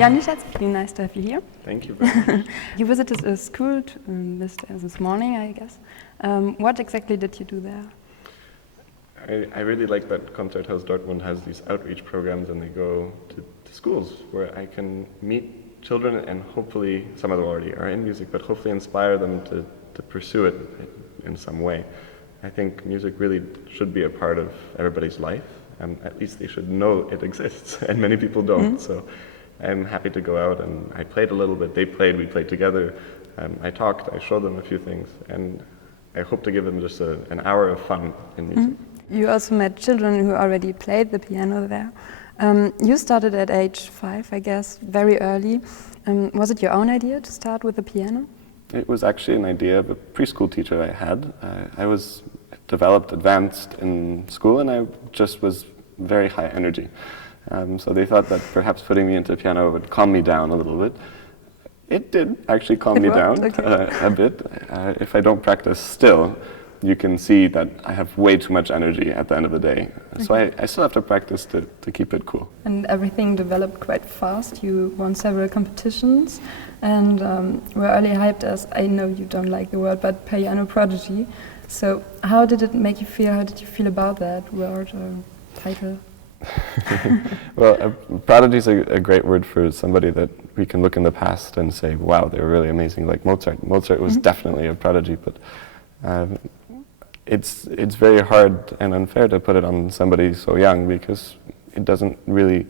Jan Lisiecki, nice to have you here. Thank you very much. You visited a school this morning, I guess. What exactly did you do there? I really like that Konzerthaus Dortmund has these outreach programs, and they go to schools where I can meet children and hopefully, some of them already are in music, but hopefully inspire them to pursue it in some way. I think music really should be a part of everybody's life, and at least they should know it exists, and many people don't. Mm-hmm. So I'm happy to go out, and I played a little bit, they played, we played together. I talked, I showed them a few things, and I hope to give them just an hour of fun in music. Mm-hmm. You also met children who already played the piano there. You started at age 5, I guess, very early. Was it your own idea to start with the piano? It was actually an idea of a preschool teacher I had. I was developed advanced in school, and I just was very high energy. So they thought that perhaps putting me into piano would calm me down a little bit. It did actually calm me down a bit. If I don't practice still, you can see that I have way too much energy at the end of the day. Okay. So I still have to practice to keep it cool. And everything developed quite fast. You won several competitions and were early hyped as, I know you don't like the word, but piano prodigy. So how did it make you feel? How did you feel about that word or title? Well, prodigy is a great word for somebody that we can look in the past and say, wow, they were really amazing, like Mozart. Mozart was definitely a prodigy, but it's very hard and unfair to put it on somebody so young, because it doesn't really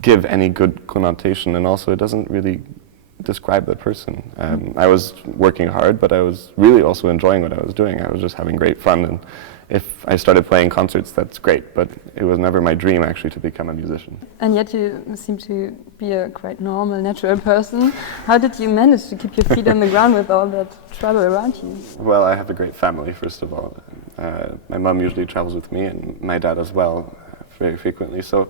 give any good connotation, and also it doesn't really describe the person. I was working hard, but I was really also enjoying what I was doing. I was just having great fun, and if I started playing concerts, that's great, but it was never my dream actually to become a musician. And yet you seem to be a quite normal, natural person. How did you manage to keep your feet on the ground with all that trouble around you? Well, I have a great family, first of all. My mom usually travels with me, and my dad as well, very frequently. So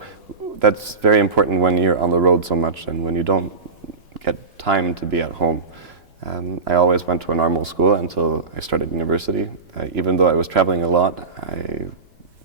that's very important when you're on the road so much and when you don't get time to be at home. I always went to a normal school until I started university. Even though I was traveling a lot, I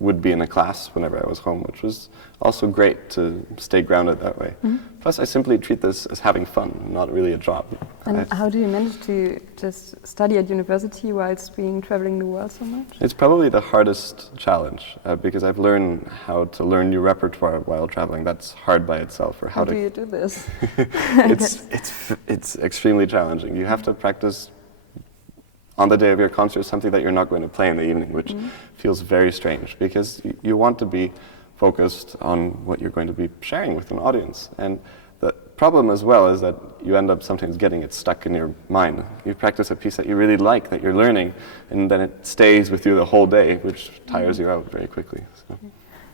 would be in a class whenever I was home, which was also great to stay grounded that way. Mm-hmm. Plus, I simply treat this as having fun, not really a job. And how do you manage to just study at university whilst traveling the world so much? It's probably the hardest challenge, because I've learned how to learn new repertoire while traveling. That's hard by itself. Or how do you do this? It's extremely challenging. You have to practice on the day of your concert something that you're not going to play in the evening, which feels very strange, because you want to be focused on what you're going to be sharing with an audience. And the problem as well is that you end up sometimes getting it stuck in your mind. You practice a piece that you really like, that you're learning, and then it stays with you the whole day, which tires you out very quickly.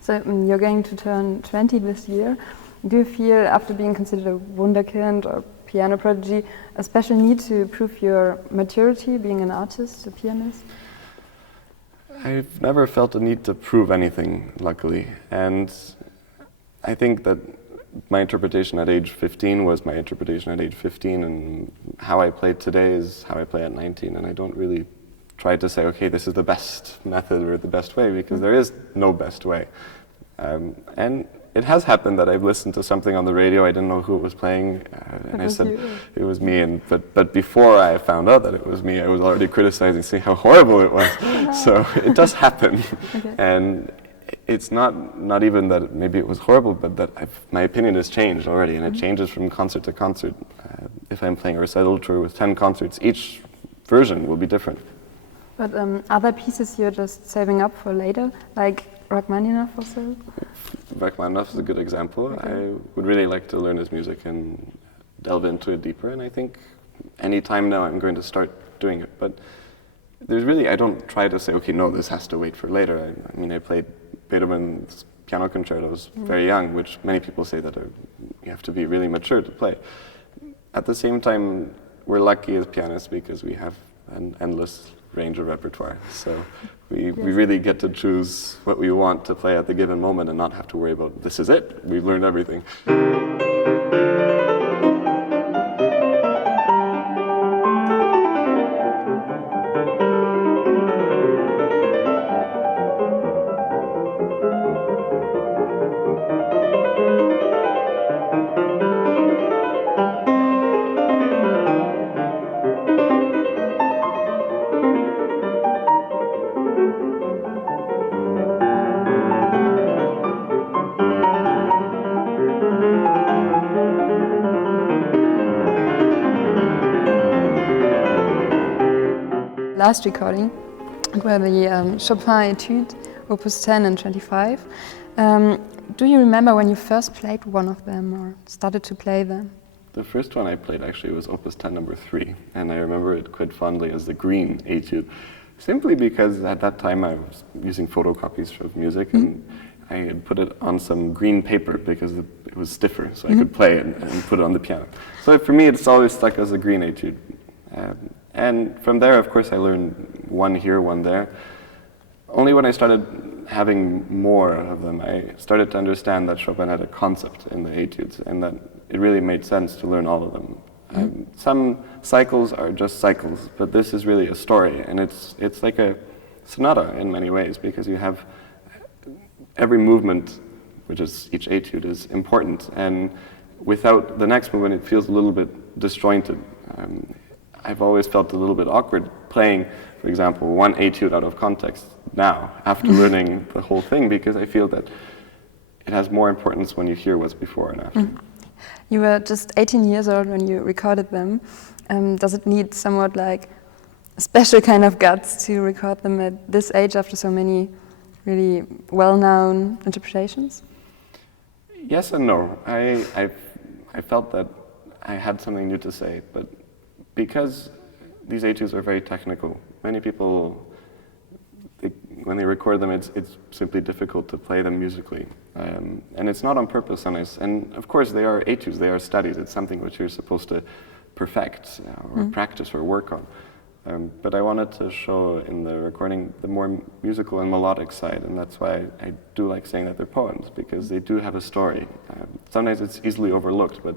So you're going to turn 20 this year. Do you feel, after being considered a wunderkind or piano prodigy, a special need to prove your maturity, being an artist, a pianist? I've never felt a need to prove anything, luckily. And I think that my interpretation at age 15 was my interpretation at age 15, and how I play today is how I play at 19. And I don't really try to say, okay, this is the best method or the best way, because there is no best way. And it has happened that I've listened to something on the radio, I didn't know who it was playing, and I said it was me. But before I found out that it was me, I was already criticizing, saying how horrible it was. So it does happen. Okay. And it's not even that maybe it was horrible, but that my opinion has changed already, and it changes from concert to concert. If I'm playing a recital tour with 10 concerts, each version will be different. But other pieces you're just saving up for later, like Rachmaninoff also? Rachmaninoff is a good example. Okay. I would really like to learn his music and delve into it deeper, and I think any time now I'm going to start doing it. But I don't try to say, okay, no, this has to wait for later. I mean, I played Beethoven's piano concertos very young, which many people say that you have to be really mature to play. At the same time, we're lucky as pianists because we have an endless range of repertoire. So we really get to choose what we want to play at the given moment and not have to worry about, this is it, we've learned everything. last recording, were the Chopin Etude, Opus 10 and 25. Do you remember when you first played one of them or started to play them? The first one I played actually was Opus 10 number 3, and I remember it quite fondly as the green etude, simply because at that time I was using photocopies of music, and I had put it on some green paper because it was stiffer, so I could play it and put it on the piano. So for me it's always stuck as a green etude. And from there, of course, I learned one here, one there. Only when I started having more of them, I started to understand that Chopin had a concept in the etudes and that it really made sense to learn all of them. Some cycles are just cycles, but this is really a story, and it's like a sonata in many ways, because you have every movement, which is each etude, is important, and without the next movement, it feels a little bit disjointed. I've always felt a little bit awkward playing, for example, one etude out of context now, after learning the whole thing, because I feel that it has more importance when you hear what's before and after. You were just 18 years old when you recorded them. Does it need somewhat like a special kind of guts to record them at this age after so many really well-known interpretations? Yes and no. I felt that I had something new to say, but because these etudes are very technical, many people, when they record them, it's simply difficult to play them musically. And it's not on purpose, and of course they are etudes, they are studies, it's something which you're supposed to perfect or practice or work on. But I wanted to show in the recording the more musical and melodic side, and that's why I do like saying that they're poems, because they do have a story. Sometimes it's easily overlooked, but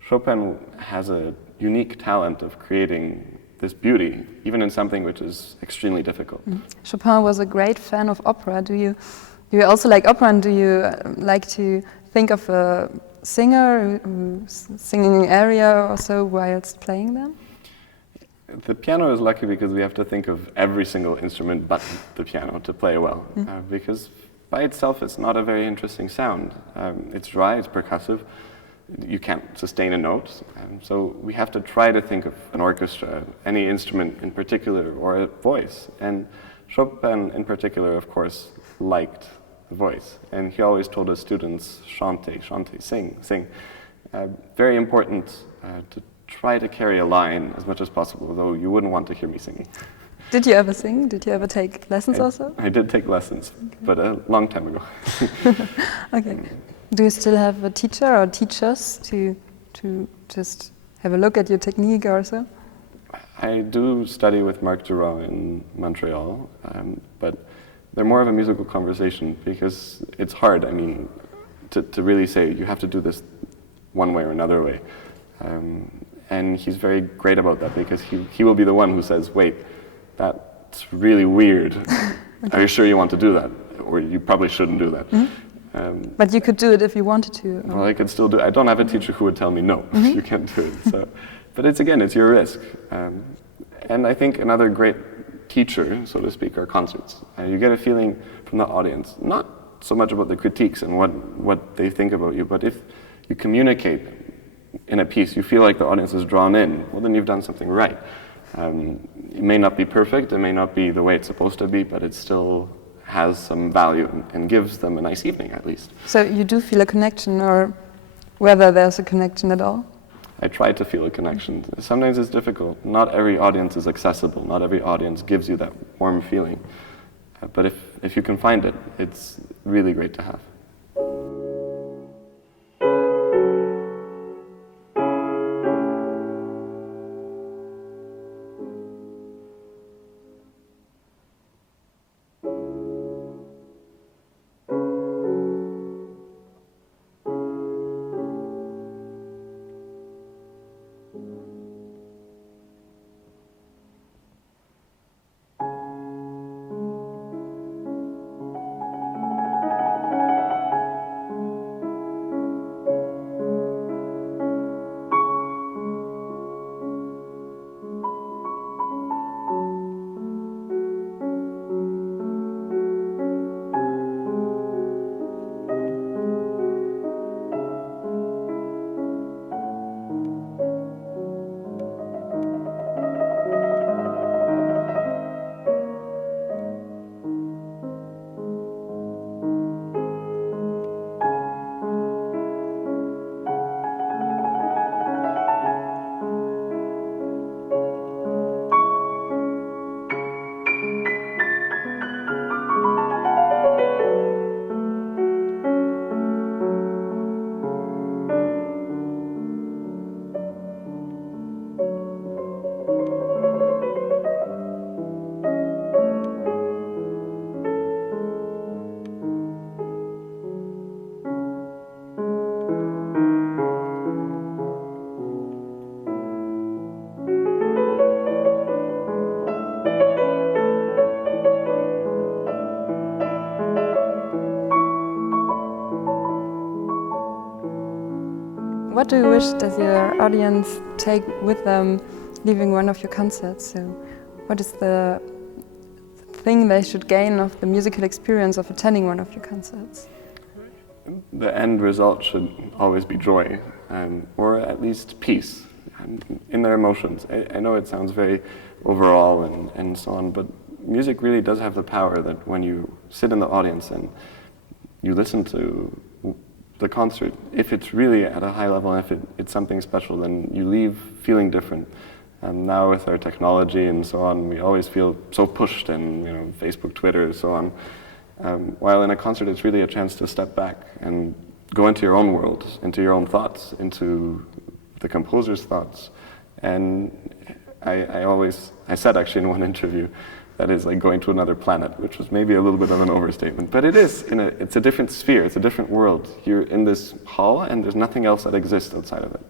Chopin has a unique talent of creating this beauty, even in something which is extremely difficult. Chopin was a great fan of opera. Do you also like opera, and do you like to think of a singer who's singing an aria or so whilst playing them? The piano is lucky because we have to think of every single instrument but the piano to play well, because by itself it's not a very interesting sound. It's dry, it's percussive, you can't sustain a note, so we have to try to think of an orchestra, any instrument in particular, or a voice. And Chopin in particular, of course, liked the voice, and he always told his students, chante, chante, sing, sing. Very important to try to carry a line as much as possible, though you wouldn't want to hear me singing. Did you ever sing? Did you ever take lessons also? I did take lessons, but a long time ago. Okay. Do you still have a teacher or teachers to just have a look at your technique or so? I do study with Marc Durand in Montreal, but they're more of a musical conversation because it's hard, I mean, to really say you have to do this one way or another way. And he's very great about that because he will be the one who says, wait, that's really weird. Are you sure you want to do that? Or you probably shouldn't do that. But you could do it if you wanted to. Well, I could still do it. I don't have a teacher who would tell me, no, you can't do it. So, but it's your risk. And I think another great teacher, so to speak, are concerts. You get a feeling from the audience, not so much about the critiques and what they think about you, but if you communicate in a piece, you feel like the audience is drawn in, well, then you've done something right. It may not be perfect, it may not be the way it's supposed to be, but it still has some value and gives them a nice evening at least. So you do feel a connection, or whether there's a connection at all? I try to feel a connection. Sometimes it's difficult. Not every audience is accessible. Not every audience gives you that warm feeling. But if you can find it, it's really great to have. what do you wish does your audience take with them leaving one of your concerts? So what is the thing they should gain of the musical experience of attending one of your concerts? The end result should always be joy, or at least peace in their emotions. I know it sounds very overall and so on, but music really does have the power that when you sit in the audience and you listen to the concert, if it's really at a high level, and if it's something special, then you leave feeling different. And now with our technology and so on, we always feel so pushed, and Facebook, Twitter, so on. While in a concert, it's really a chance to step back and go into your own world, into your own thoughts, into the composer's thoughts. And I said actually in one interview that is like going to another planet, which was maybe a little bit of an overstatement, but it is. It's a different sphere, it's a different world. You're in this hall, and there's nothing else that exists outside of it.